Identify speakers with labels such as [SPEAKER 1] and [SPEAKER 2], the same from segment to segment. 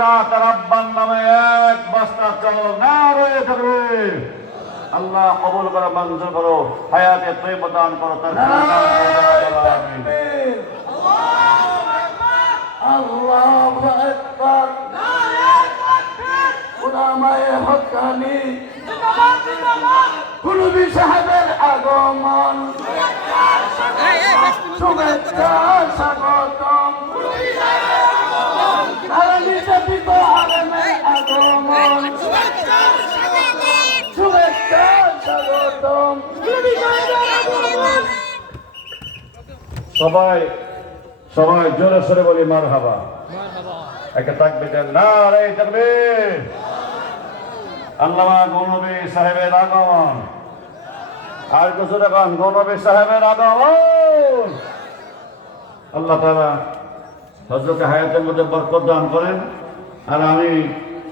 [SPEAKER 1] চা তার আব্বার নামে এক বস্তা চল না রয়ে থাকবে আল্লাহ কবুল করো মঞ্জুর করো হায়াতে তৈব দান করো তার
[SPEAKER 2] আল্লাহু আকবার। উলামায়ে হক্কানি কুলবি সাহেবের আগমন শুভেচ্ছা স্বাগতম আর নির্যাতিত আলেমের আগমন শুভেচ্ছা স্বাগতম
[SPEAKER 1] সবাই সবাই জোরে সরে বলি মার হাবা একটা থাকবে না রে থাকবে আল্লামা গৌনবী সাহেবের আগমন। আর কিছু দেখুন গৌনবী সাহেবের আগমন। আল্লাহ তারা হজরত হায়াতের মধ্যে বরকত দান করেন। আর আমি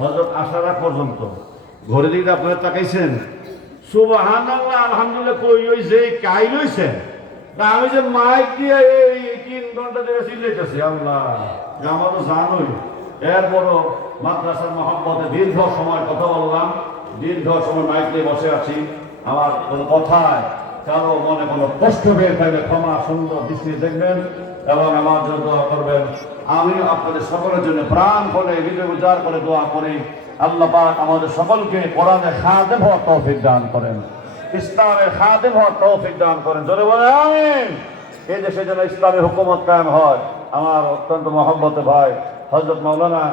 [SPEAKER 1] হজরত আসার পর্যন্ত। ঘরে দিকে আপনারা তাকাইছেন? সুবাহান আলহামদুলিল্লাহ, কই যে কাই লইছে? আমি যে মাইক দিয়ে এই তিন ঘণ্টা ধরে চিল্লাইতেছি, আল্লাহ। আমার তো জানোই। এরপরও মাদ্রাসার মহব্বতে দীর্ঘ সময় কথা বললাম, দীর্ঘ সময় মাইক দিয়ে বসে আছি। আমার কথায় কারও মনে কোনো কষ্ট বের থাকলে ক্ষমা সুন্দর দৃষ্টি দেখবেন এবং আমার জন্য দোয়া করবেন। আমি আপনাদের সকলের জন্য প্রাণ করে হৃদয় উজাড় করে দোয়া করি। আল্লাহ পাক আমাদের সকলকে কোরআনে খাদেম হওয়ার তৌফিক দান করেন। ইসলামের খাদেম হওয়ার তৌফিক দান করেন। জোরে বলে আমিন। এই দেশে যেন ইসলামের হুকুমত কায়েম হয়। আমার অত্যন্ত মহব্বতে ভাই হজরত মৌলানা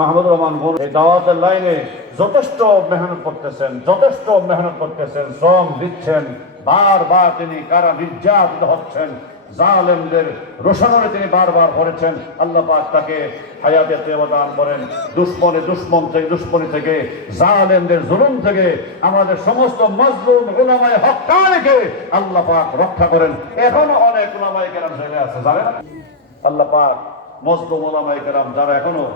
[SPEAKER 1] মাহমুদুর রহমান গুণ এই দাওয়াতের লাইনে যথেষ্ট মেহনত করতেছেন, যথেষ্ট মেহনত করতেছেন, শ্রম দিচ্ছেন, বারবার তিনি কারা নির্যাতিত হচ্ছেন, জালেমদের রোশনরে তিনি বারবার করেছেন আল্লাহ পাক তাকে হায়াতে তেবা দান করেন। দুশ্মনে দুশ্মন থেকে দুশ্মনী থেকে, জালেমদের জুলুম থেকে, আমাদের সমস্ত মজলুম গুলামায় হকানিকে আল্লাহ পাক রক্ষা করেন। এখনও অনেক গুলামায় কেরাম জেলে আছে জানেন? আল্লাহ পাক মজলুম ওলামায় কেরাম যারা এখনও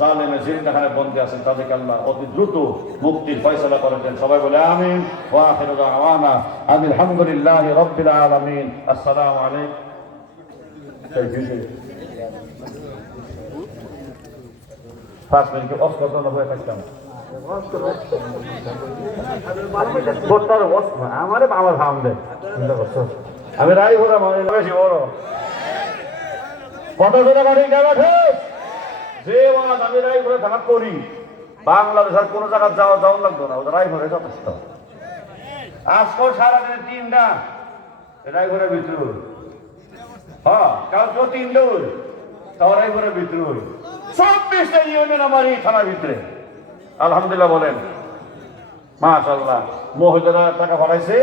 [SPEAKER 1] জালেমে জিন্দাখানে বন্দী আছেন তাদেরকে আল্লাহ অতি দ্রুত মুক্তির ফয়সলা করে দেন। সবাই বলে আমিন। ওয়া আখিরু দাওয়ানা আলহামদুলিল্লাহ রাব্বিল আলামিন। আসসালামু আলাইকুম। পাঁচ মিনিট অস্ত্র তো হয়ে থাকতাম আমারে? আমার হাম দে। আমি রাই বেশি বড়। কত জনে বাড়ি জায়গা ঠিক যে ওয়াজ আমি রাই ঘুরে থাকা করি বাংলাদেশের কোন জায়গা যাওয়া যাওয়া লাগতো না রাই ঘরে যথেষ্ট। আজকাল সারাদিনে তিনটা রাই ঘরে ভিতর হ্যাঁ কালকেও তিন দৌড় তাওরাই করে বিদ্রোহ চব্বিশটা ইউনিয়ন আমার এই থানার ভিতরে। আলহামদুলিল্লাহ বলেন। মাশাল্লাহ মহিলারা টাকা পাঠাইছে।